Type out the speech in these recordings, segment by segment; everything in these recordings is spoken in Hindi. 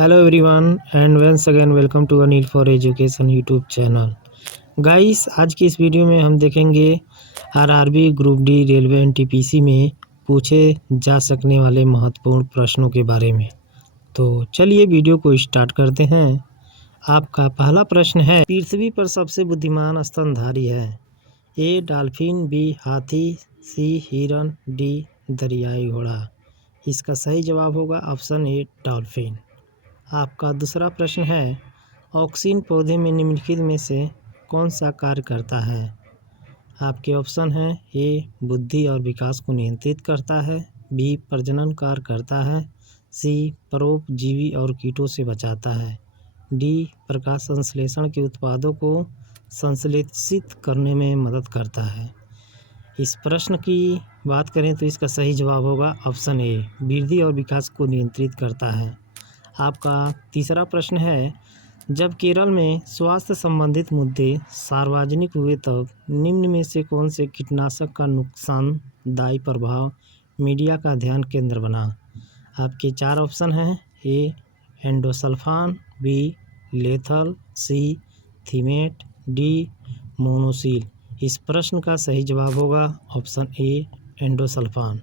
Hello everyone and once again welcome to Anil for education YouTube channel. Guys, आज की इस वीडियो में हम देखेंगे RRB group D railway NTPC में पूछे जा सकने वाले महत्वपूर्ण प्रश्नों के बारे में। तो चलिए वीडियो को स्टार्ट करते हैं। आपका पहला प्रश्न है, पृथ्वी पर सबसे बुद्धिमान स्तनधारी है? ए डॉल्फिन, बी हाथी, सी हिरन, डी दरियाई घोड़ा। इसका सही जवाब होगा ऑप्शन ए डॉल्फिन। आपका दूसरा प्रश्न है, ऑक्सीन पौधे में निम्नलिखित में से कौन सा कार्य करता है? आपके ऑप्शन हैं, ए बुद्धि और विकास को नियंत्रित करता है, बी प्रजनन कार्य करता है, सी परोपजीवी और कीटों से बचाता है, डी प्रकाश संश्लेषण के उत्पादों को संश्लेषित करने में मदद करता है। इस प्रश्न की बात करें तो इसका सही जवाब होगा ऑप्शन ए, वृद्धि और विकास को नियंत्रित करता है। आपका तीसरा प्रश्न है, जब केरल में स्वास्थ्य संबंधित मुद्दे सार्वजनिक हुए तब निम्न में से कौन से कीटनाशक का नुकसानदायी प्रभाव मीडिया का ध्यान केंद्र बना? आपके चार ऑप्शन हैं, ए एंडोसल्फान, बी लेथल, सी थीमेट, डी मोनोसील। इस प्रश्न का सही जवाब होगा ऑप्शन ए एंडोसल्फान।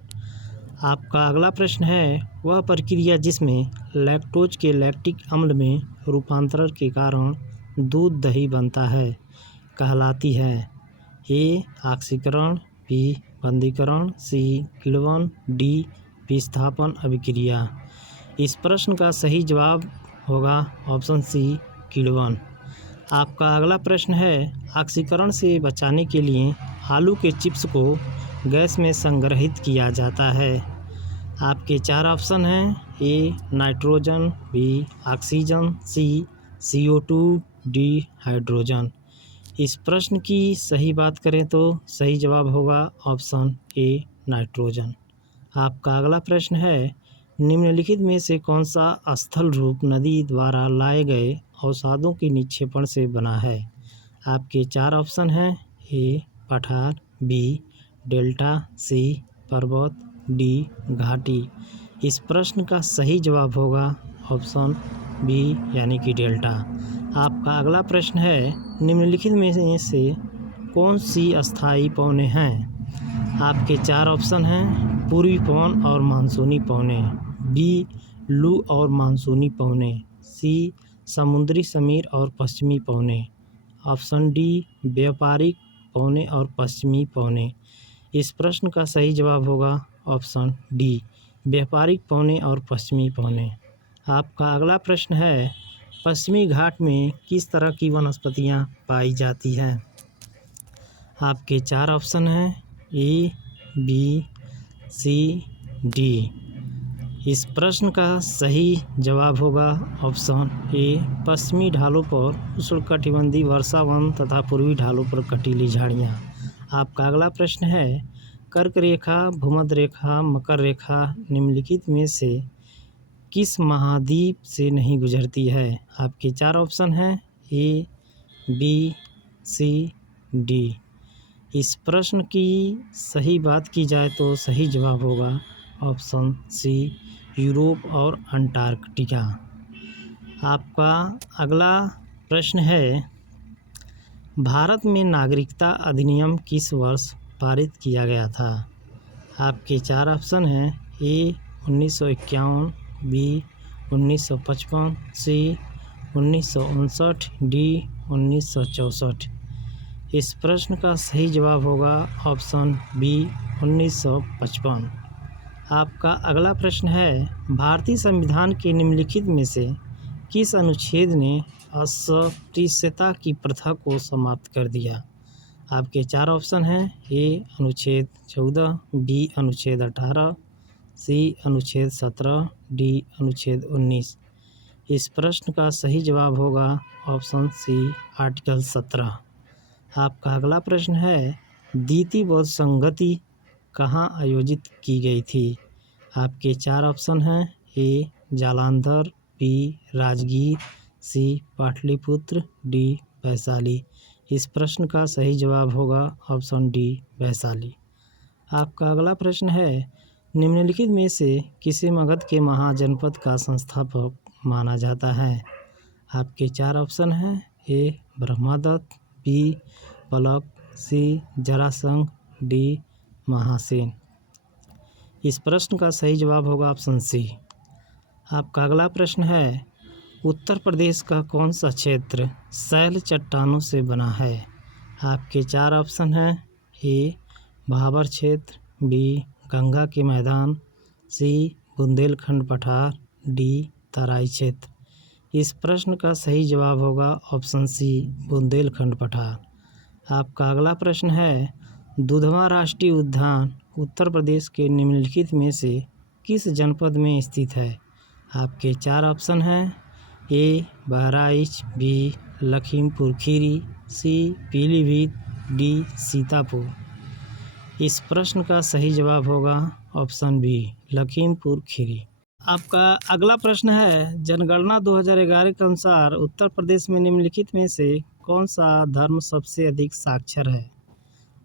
आपका अगला प्रश्न है, वह प्रक्रिया जिसमें लैक्टोज के लैक्टिक अम्ल में रूपांतरण के कारण दूध दही बनता है कहलाती है? ए ऑक्सीकरण, बी बंधीकरण, सी किण्वन, डी विस्थापन अभिक्रिया। इस प्रश्न का सही जवाब होगा ऑप्शन सी किण्वन। आपका अगला प्रश्न है, ऑक्सीकरण से बचाने के लिए आलू के चिप्स को गैस में संग्रहित किया जाता है। आपके चार ऑप्शन हैं, A nitrogen, B oxygen, C CO2, D hydrogen. इस प्रश्न की सही बात करें तो सही जवाब होगा ऑप्शन ए नाइट्रोजन। आपका अगला प्रश्न है, निम्नलिखित में से कौन सा स्थल रूप नदी द्वारा लाए गए अवसादों के निक्षेपण से बना है? आपके चार ऑप्शन हैं, ए पठार, बी डेल्टा, सी पर्वत, डी घाटी। इस प्रश्न का सही जवाब होगा ऑप्शन बी यानी कि डेल्टा। आपका अगला प्रश्न है, निम्नलिखित में से कौन सी अस्थायी पौने हैं? आपके चार ऑप्शन हैं, पूर्वी पवन और मानसूनी पौने, बी लू और मानसूनी पौने, सी समुद्री समीर और पश्चिमी पौने, ऑप्शन डी व्यापारिक पौने और पश्चिमी पौने। इस प्रश्न का सही जवाब होगा ऑप्शन डी व्यापारिक पौने और पश्चिमी पौने। आपका अगला प्रश्न है, पश्चिमी घाट में किस तरह की वनस्पतियां पाई जाती हैं? आपके चार ऑप्शन हैं, ए बी सी डी। इस प्रश्न का सही जवाब होगा ऑप्शन ए पश्चिमी ढालों पर उष्णकटिबंधीय वर्षा वन तथा पूर्वी ढालों पर कटीली झाड़ियाँ। आपका अगला प्रश्न है, कर्क रेखा, भूमध्य रेखा, मकर रेखा निम्नलिखित में से किस महाद्वीप से नहीं गुजरती है? आपके चार ऑप्शन हैं, ए बी सी डी। इस प्रश्न की सही बात की जाए तो सही जवाब होगा ऑप्शन सी यूरोप और अंटार्कटिका। आपका अगला प्रश्न है, भारत में नागरिकता अधिनियम किस वर्ष पारित किया गया था? आपके चार ऑप्शन हैं, ए 1951, बी 1955, सी 1959, डी 1964। इस प्रश्न का सही जवाब होगा ऑप्शन बी 1955। आपका अगला प्रश्न है, भारतीय संविधान के निम्नलिखित में से किस अनुच्छेद ने अस्पृश्यता की प्रथा को समाप्त कर दिया? आपके चार ऑप्शन हैं, ए अनुच्छेद 14, बी अनुच्छेद 18, सी अनुच्छेद 17, डी अनुच्छेद 19। इस प्रश्न का सही जवाब होगा ऑप्शन सी आर्टिकल 17। आपका अगला प्रश्न है, द्वितीय बौद्ध संगति कहाँ आयोजित की गई थी? आपके चार ऑप्शन हैं, ए जालंधर, बी राजगीर, सी पाटलिपुत्र, डी वैशाली। इस प्रश्न का सही जवाब होगा ऑप्शन डी वैशाली। आपका अगला प्रश्न है, निम्नलिखित में से किसे मगध के महाजनपद का संस्थापक माना जाता है? आपके 4 ऑप्शन हैं। ए ब्रह्मदत्त, बी पलक, सी जरासंध, डी महासेन। इस प्रश्न का सही जवाब होगा ऑप्शन सी। आपका अगला प्रश्न है, उत्तर प्रदेश का कौन सा क्षेत्र शैल चट्टानों से बना है? आपके 4 ऑप्शन हैं। ए भाबर क्षेत्र, बी गंगा के मैदान, सी बुंदेलखंड पठार, डी तराई क्षेत्र। इस प्रश्न का सही जवाब होगा ऑप्शन सी बुंदेलखंड पठार। आपका अगला प्रश्न है, दुधवा राष्ट्रीय उद्यान उत्तर प्रदेश के निम्नलिखित में से किस जनपद में स्थित है? आपके 4 ऑप्शन हैं। ए बहराइच, बी लखीमपुर खीरी, सी पीलीभीत, डी सीतापुर। इस प्रश्न का सही जवाब होगा ऑप्शन बी लखीमपुर खीरी। आपका अगला प्रश्न है, जनगणना 2011 के अनुसार उत्तर प्रदेश में निम्नलिखित में से कौन सा धर्म सबसे अधिक साक्षर है?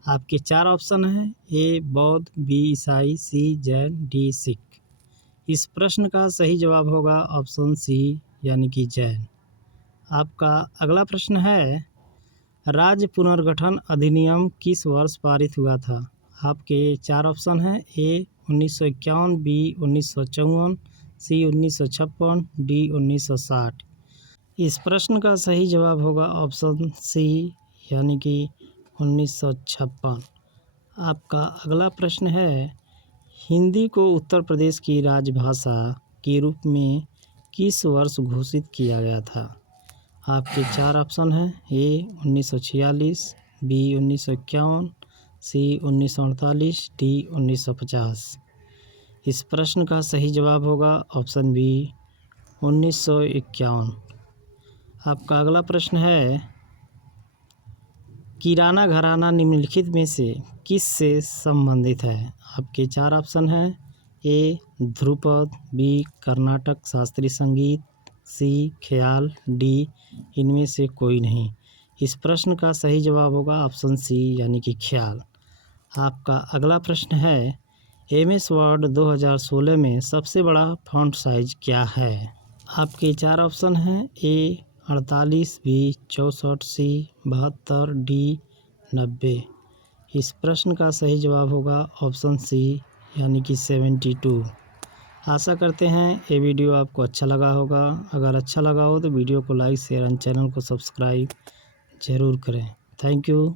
आपके 4 ऑप्शन हैं। ए बौद्ध, बी ईसाई, सी जैन, डी सिख। इस प्रश्न का सही जवाब होगा ऑप्शन सी यानी कि जैन। आपका अगला प्रश्न है, राज्य पुनर्गठन अधिनियम किस वर्ष पारित हुआ था? आपके 4 ऑप्शन हैं। ए 1951, बी 1954, सी 1956, डी 1960। इस प्रश्न का सही जवाब होगा ऑप्शन सी यानी कि 1956। आपका अगला प्रश्न है, हिंदी को उत्तर प्रदेश की राजभाषा के रूप में किस वर्ष घोषित किया गया था? आपके 4 ऑप्शन हैं। ए 1946, बी 1951, सी 1948, डी 1950। इस प्रश्न का सही जवाब होगा ऑप्शन बी 1951। आपका अगला प्रश्न है, किराना घराना निम्नलिखित में से किस से संबंधित है? आपके 4 ऑप्शन हैं। ए ध्रुपद, बी कर्नाटक शास्त्रीय संगीत, सी ख्याल, डी इनमें से कोई नहीं। इस प्रश्न का सही जवाब होगा ऑप्शन सी यानी कि ख्याल। आपका अगला प्रश्न है, एमएस वर्ड 2016 में सबसे बड़ा फॉन्ट साइज क्या है? आपके 4 ऑप्शन हैं। ए 48, बी 64, सी 72, डी 90। इस प्रश्न का सही जवाब होगा ऑप्शन सी यानी कि 72। आशा करते हैं ये वीडियो आपको अच्छा लगा होगा। अगर अच्छा लगा हो तो वीडियो को लाइक शेयर एंड चैनल को सब्सक्राइब ज़रूर करें। Thank you.